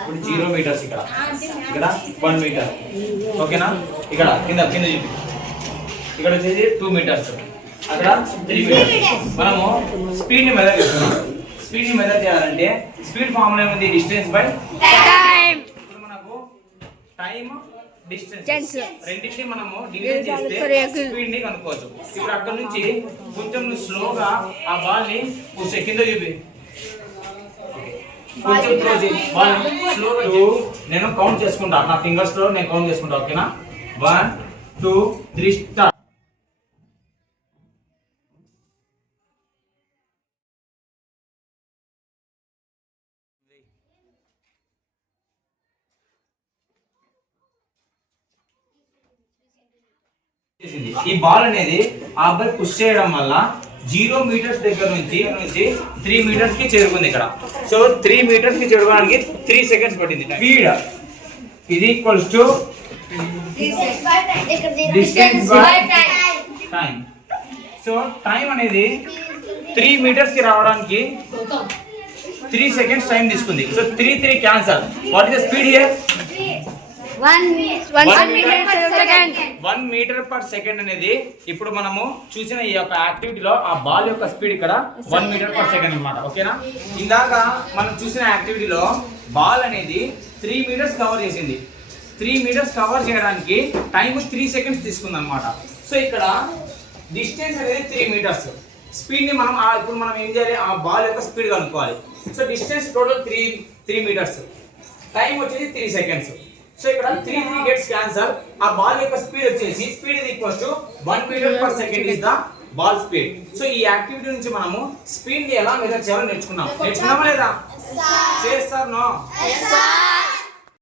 ఇప్పుడు 0 మీటర్స్ ఇక్కడ 1 మీటర్ ఓకేనా. ఇక్కడ కింద చూపి ఇక్కడ వచ్చేసి 2 మీటర్స్ అక్కడ 3 మీటర్స్. మనము స్పీడ్ ని మెజర్ చేస్తున్నాం. స్పీడ్ ని మెజర్ చేయాలంటే స్పీడ్ ఫార్ములా ఏముంది? Distance by time. ఇప్పుడు మనకు టైం డిస్టెన్స్ రెండింటిని మనము డివైడ్ చేస్తే స్పీడ్ ని కనుక్కోవచ్చు. ఇప్పుడు అక్కడ నుంచి కొంచెం స్లోగా ఆ బాల్ ని పుష్ కింద చూపి కొంచెం త్రో చేయి. బాల్ స్లోగా నేను కౌంట్ చేసుకుంటా, నా ఫింగర్స్ లో నేను కౌంట్ చేసుకుంటా ఓకేనా. 1 2 3 స్టార్ట్. ఈ బాల్ అనేది ఆ అబ్బాయి పుష్ చేయడం వల్ల 0 మీటర్స్ దగ్గర నుంచి 3 మీటర్స్ కి చేరుకుంది ఇక్కడ. సో 3 మీటర్స్ కి చేరుకోవడానికి 3 సెకండ్స్ పట్టింది. స్పీడ్ ఇది equals to distance by time. So time అనేది 3 మీటర్స్ కి రావడానికి 3 సెకండ్స్ టైం తీసుకుంది. So 3 cancel. What is the speed here? 1 meter per second అనేది ఇప్పుడు మనము చూసిన ఈ యొక్క యాక్టివిటీలో ఆ బాల్ యొక్క స్పీడ్ ఇక్కడ 1 మీటర్ పర్ సెకండ్ అన్నమాట ఓకేనా. ఇందాక మనం చూసిన యాక్టివిటీలో బాల్ అనేది 3 మీటర్స్ కవర్ చేసింది. 3 మీటర్స్ కవర్ చేయడానికి టైం 3 సెకండ్స్ తీసుకుంది అనమాట. సో ఇక్కడ డిస్టెన్స్ అనేది 3 మీటర్స్. స్పీడ్ ని మనం ఇప్పుడు మనం ఏం చేయాలి? ఆ బాల్ యొక్క స్పీడ్ కనుక్కోవాలి. So distance total 3 meters, time వచ్చేసి 3 సెకండ్స్. సో ఇక్కడ 3 గెట్స్ క్యాన్సల్. ఆ బాల్ యొక్క స్పీడ్ వచ్చేసి speed is equals to 1 meter per second is the ball speed. So ఈ యాక్టివిటీ నుంచి మనము స్పీడ్ ని ఎలా మెజర్ చేయాలో నేర్చుకున్నామా లేదా? చేస్తారు నో